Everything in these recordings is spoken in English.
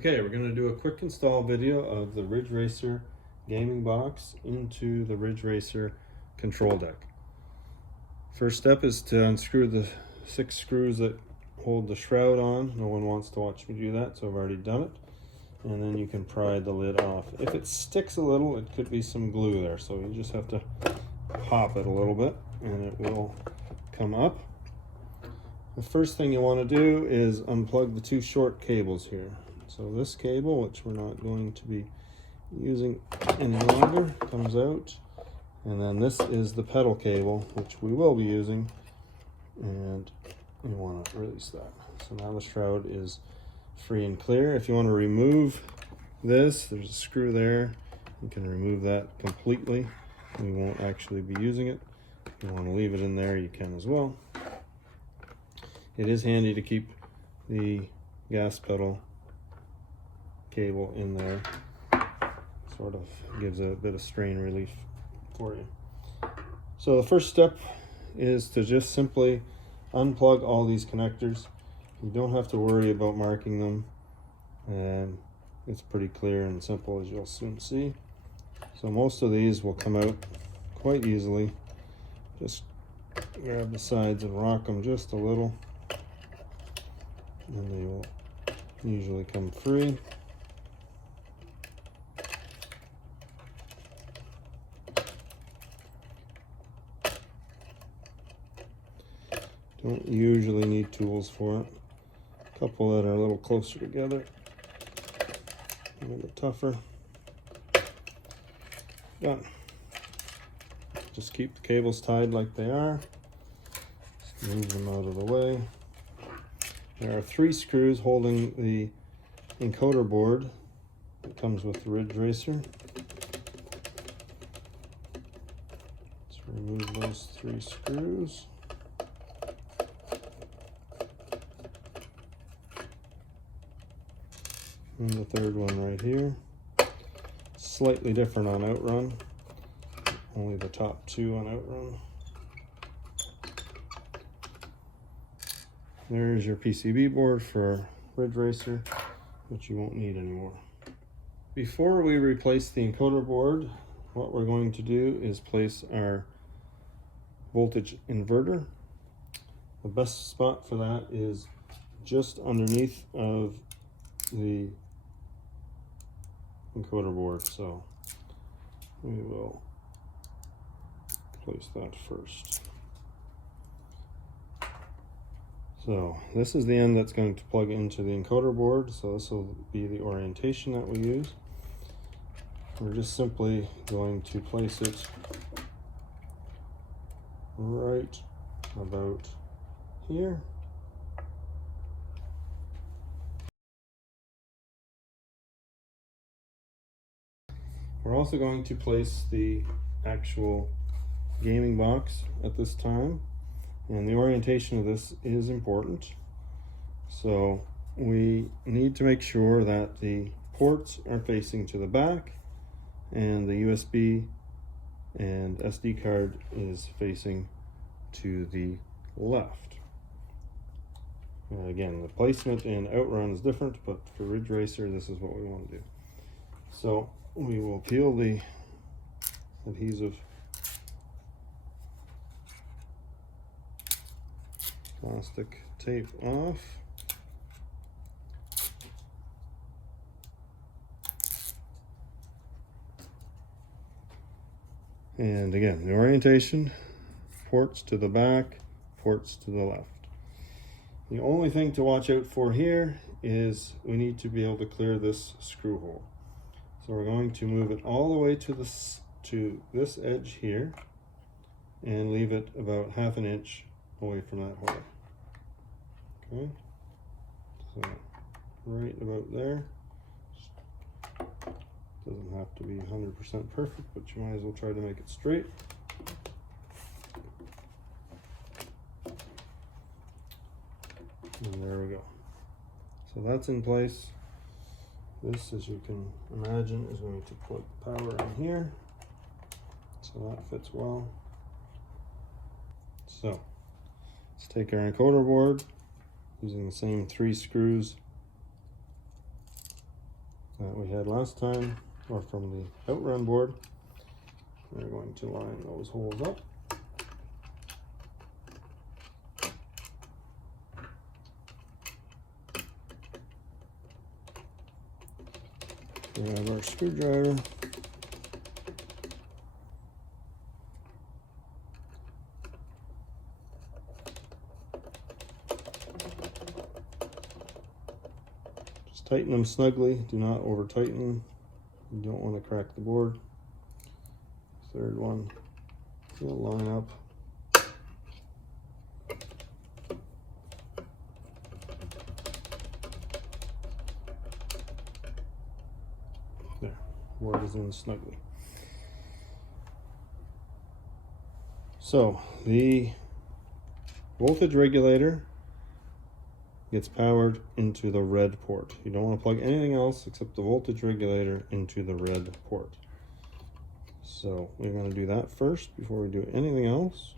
Okay, we're going to do a quick install video of the Ridge Racer gaming box into the Ridge Racer control deck. First step is to unscrew the 6 screws that hold the shroud on. No one wants to watch me do that, so I've already done it. And then you can pry the lid off. If it sticks a little, it could be some glue there, so you just have to pop it a little bit and it will come up. The first thing you want to do is unplug the 2 short cables here. So this cable, which we're not going to be using any longer, comes out. And then this is the pedal cable, which we will be using. And you want to release that. So now the shroud is free and clear. If you want to remove this, there's a screw there. You can remove that completely. We won't actually be using it. If you want to leave it in there, you can as well. It is handy to keep the gas pedal cable in there. Sort of gives a bit of strain relief for you. So the first step is to just simply unplug all these connectors. You don't have to worry about marking them, and it's pretty clear and simple, as you'll soon see. So most of these will come out quite easily. Just grab the sides and rock them just a little, and they will usually come free. Don't usually need tools for it. A couple that are a little closer together, a little bit tougher. Done. Just keep the cables tied like they are. Just move them out of the way. There are 3 screws holding the encoder board that comes with the Ridge Racer. Let's remove those 3 screws. And the 3rd one right here. Slightly different on Outrun. Only the top 2 on Outrun. There's your PCB board for Ridge Racer, which you won't need anymore. Before we replace the encoder board, what we're going to do is place our voltage inverter. The best spot for that is just underneath of the encoder board, so we will place that first. So this is the end that's going to plug into the encoder board, so this will be the orientation that we use. We're just simply going to place it right about here. We're also going to place the actual gaming box at this time, and the orientation of this is important. So we need to make sure that the ports are facing to the back and the USB and SD card is facing to the left. And again, the placement in Outrun is different, but for Ridge Racer, this is what we want to do. So we will peel the adhesive plastic tape off. And again, the orientation, ports to the back, ports to the left. The only thing to watch out for here is we need to be able to clear this screw hole. So we're going to move it all the way to this edge here and leave it about 1/2 inch away from that hole. Okay, so right about there. Doesn't have to be 100% perfect, but you might as well try to make it straight. And there we go. So that's in place. This, as you can imagine, is going to put power in here. So that fits well. So let's take our encoder board using the same 3 screws that we had last time, or from the Outrun board. We're going to line those holes up. We have our screwdriver. Just tighten them snugly. Do not over tighten them. You don't want to crack the board. Third one, will line up. There, board is in snugly. So the voltage regulator gets powered into the red port. You don't want to plug anything else except the voltage regulator into the red port. So we're going to do that first before we do anything else.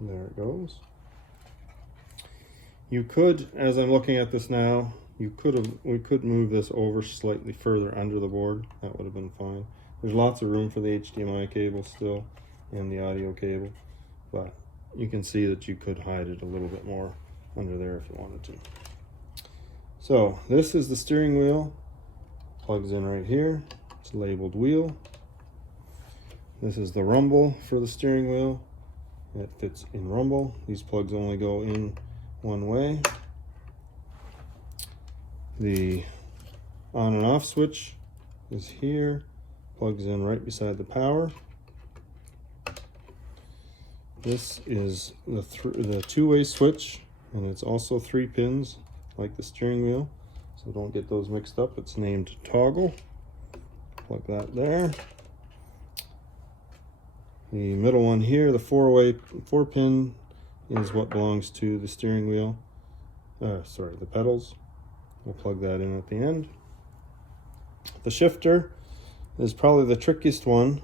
There it goes. You could, as I'm looking at this now, we could move this over slightly further under the board. That would have been fine. There's lots of room for the HDMI cable still and the audio cable, but you can see that you could hide it a little bit more under there if you wanted to. So this is the steering wheel. Plugs in right here. It's labeled wheel. This is the rumble for the steering wheel. It fits in rumble. These plugs only go in one way. The on and off switch is here. Plugs in right beside the power. This is the two-way switch, and it's also 3 pins like the steering wheel, so don't get those mixed up. It's named toggle. Plug that there. The middle one here, the 4 pin, is what belongs to the steering wheel. The pedals. We'll plug that in at the end. The shifter is probably the trickiest one.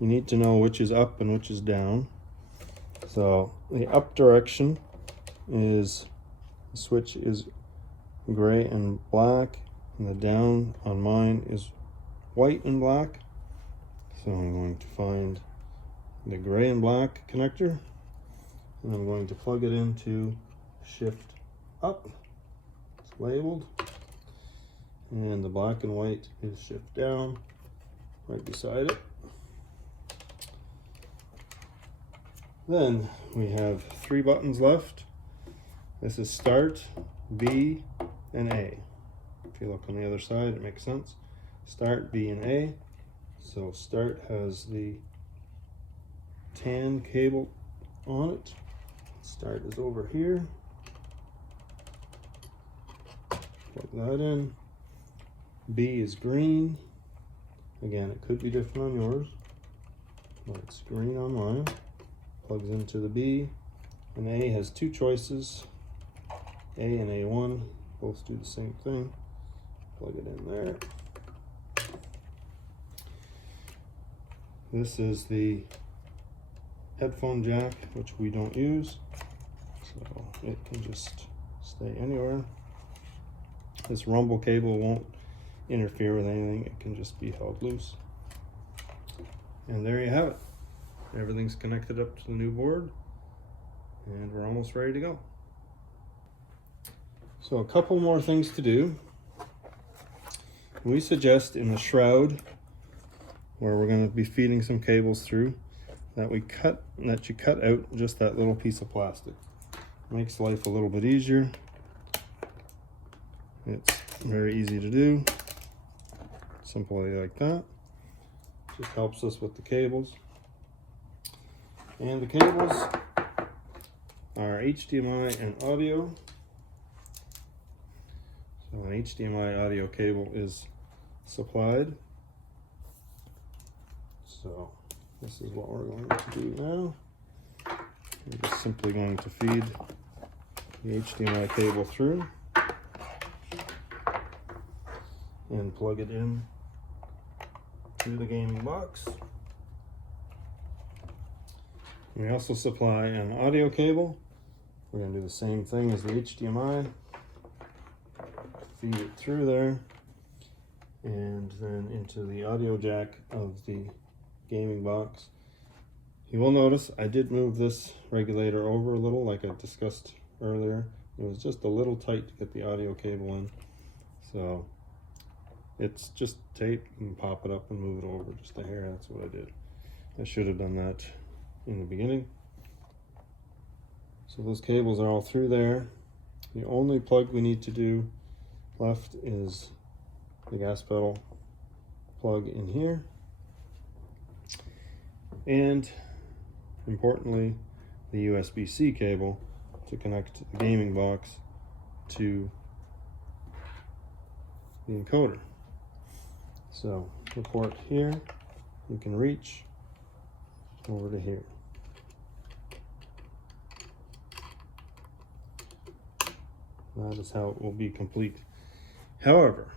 You need to know which is up and which is down. So the up direction is, the switch is gray and black, and the down on mine is white and black. So I'm going to find the gray and black connector, and I'm going to plug it into shift up. It's labeled, and the black and white is shift down right beside it. Then we have 3 buttons left. This is start, B, and A. If you look on the other side, it makes sense. Start, B, and A. So start has the tan cable on it. Start is over here. Plug that in. B is green. Again, it could be different on yours, but it's green on mine. Plugs into the B, and A has 2 choices, A and A1, both do the same thing. Plug it in there. This is the headphone jack, which we don't use, so it can just stay anywhere. This rumble cable won't interfere with anything, it can just be held loose. And there you have it. Everything's connected up to the new board, and we're almost ready to go. So a couple more things to do. We suggest in the shroud, where we're going to be feeding some cables through, that you cut out just that little piece of plastic. Makes life a little bit easier. It's very easy to do. Simply like that. Just helps us with the cables. And the cables are HDMI and audio. So an HDMI audio cable is supplied. So this is what we're going to do now. We're just simply going to feed the HDMI cable through and plug it in to the gaming box. We also supply an audio cable. We're going to do the same thing as the HDMI. feed it through there and then into the audio jack of the gaming box. You will notice I did move this regulator over a little like I discussed earlier. It was just a little tight to get the audio cable in. So it's just tape. You can pop it up and move it over just a hair. That's what I did. I should have done that in the beginning. So those cables are all through there. The only plug we need to do left is the gas pedal plug in here. And importantly, the USB-C cable to connect the gaming box to the encoder. So the port here, you can reach over to here. That is how it will be complete. However,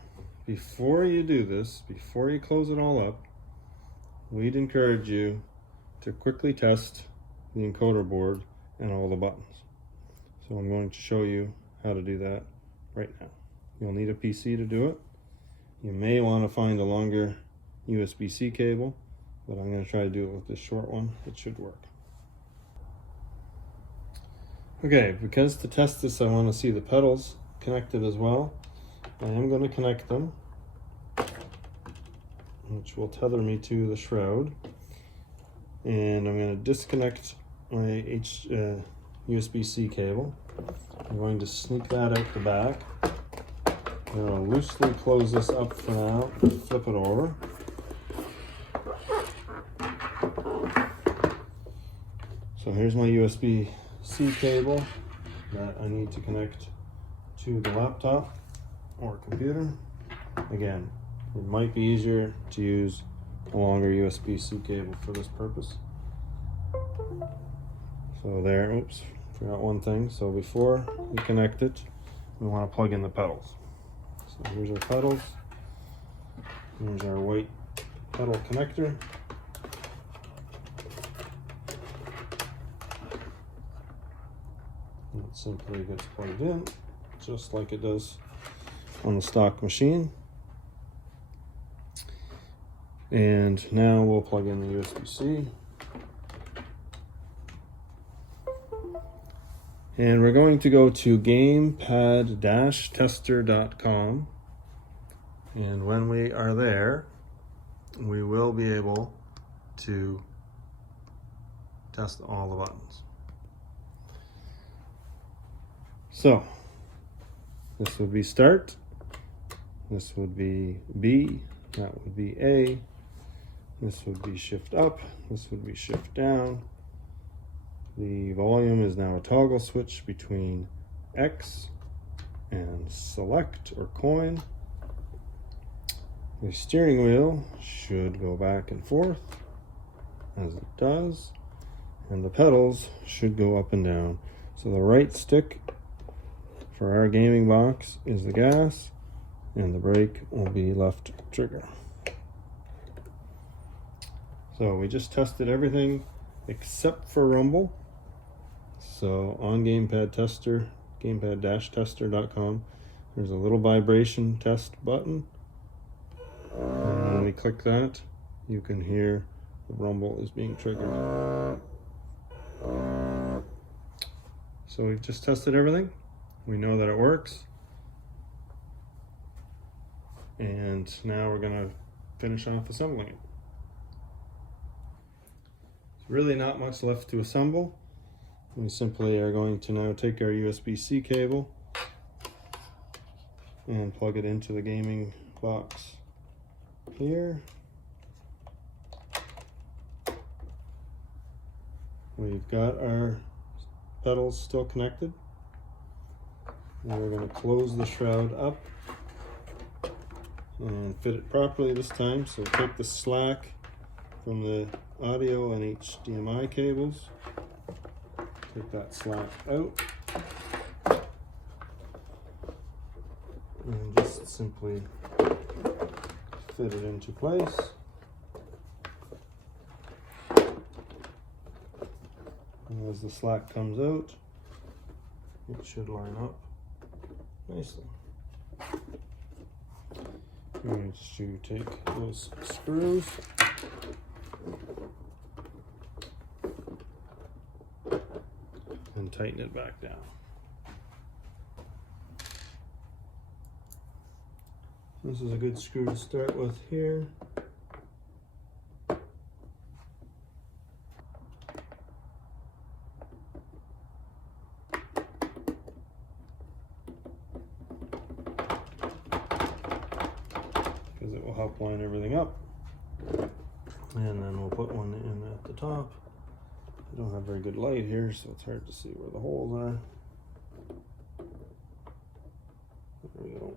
before you do this, before you close it all up, we'd encourage you to quickly test the encoder board and all the buttons. So I'm going to show you how to do that right now. You'll need a PC to do it. You may want to find a longer USB-C cable, but I'm going to try to do it with this short one. It should work. Okay, because to test this I want to see the pedals connected as well. I am going to connect them, which will tether me to the shroud. And I'm going to disconnect my USB-C cable. I'm going to sneak that out the back. I'm going to loosely close this up for now, flip it over. So here's my USB-C cable that I need to connect to the laptop or computer. Again, it might be easier to use a longer USB-C cable for this purpose. So there, oops, forgot one thing. So before we connect it, we want to plug in the pedals. So here's our pedals. Here's our white pedal connector. And it simply gets plugged in, just like it does on the stock machine. And now we'll plug in the USB-C. And we're going to go to gamepad-tester.com. And when we are there, we will be able to test all the buttons. So, this would be start. This would be B. That would be A. This would be shift up. This would be shift down. The volume is now a toggle switch between X and select or coin. The steering wheel should go back and forth as it does, and the pedals should go up and down. So the right stick for our gaming box is the gas, and the brake will be left trigger. So we just tested everything except for rumble. So on gamepad tester, gamepad-tester.com, there's a little vibration test button. And when we click that, you can hear the rumble is being triggered. So we've just tested everything. We know that it works. And now we're going to finish off assembling it. There's really not much left to assemble. We simply are going to now take our USB-C cable and plug it into the gaming box here. We've got our pedals still connected. And we're going to close the shroud up and fit it properly this time. So take the slack from the audio and HDMI cables. Take that slack out and just simply fit it into place. And as the slack comes out, it should line up nicely. going to take those screws and tighten it back down. This is a good screw to start with here. Because it will help line everything up. And then we'll put one in at the top. I don't have very good light here, so it's hard to see where the holes are. There we go.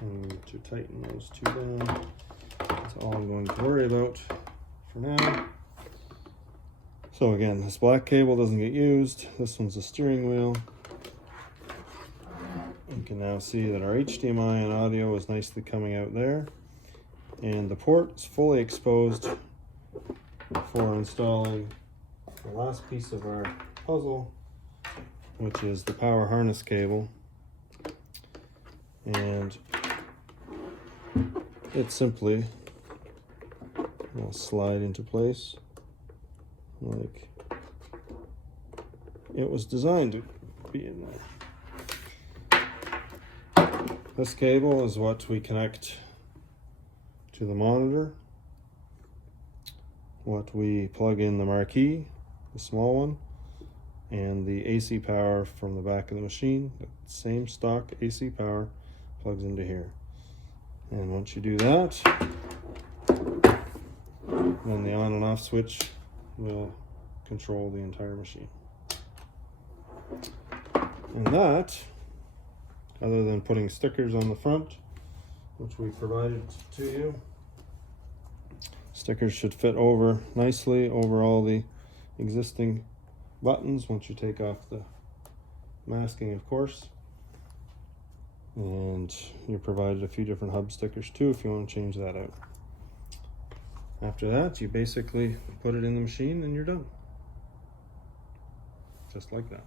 And to tighten those two down. That's all I'm going to worry about for now. So again, this black cable doesn't get used. This one's the steering wheel. You can now see that our HDMI and audio is nicely coming out there. And the port is fully exposed for installing the last piece of our puzzle, which is the power harness cable. And it simply will slide into place like it was designed to be in there. This cable is what we connect to the monitor, what we plug in the marquee, the small one, and the AC power from the back of the machine. The same stock AC power plugs into here. And once you do that, then the on and off switch will control the entire machine. And that, other than putting stickers on the front, which we provided to you, stickers should fit over nicely over all the existing buttons once you take off the masking, of course. And you're provided a few different hub stickers too if you want to change that out. After that, you basically put it in the machine and you're done. Just like that.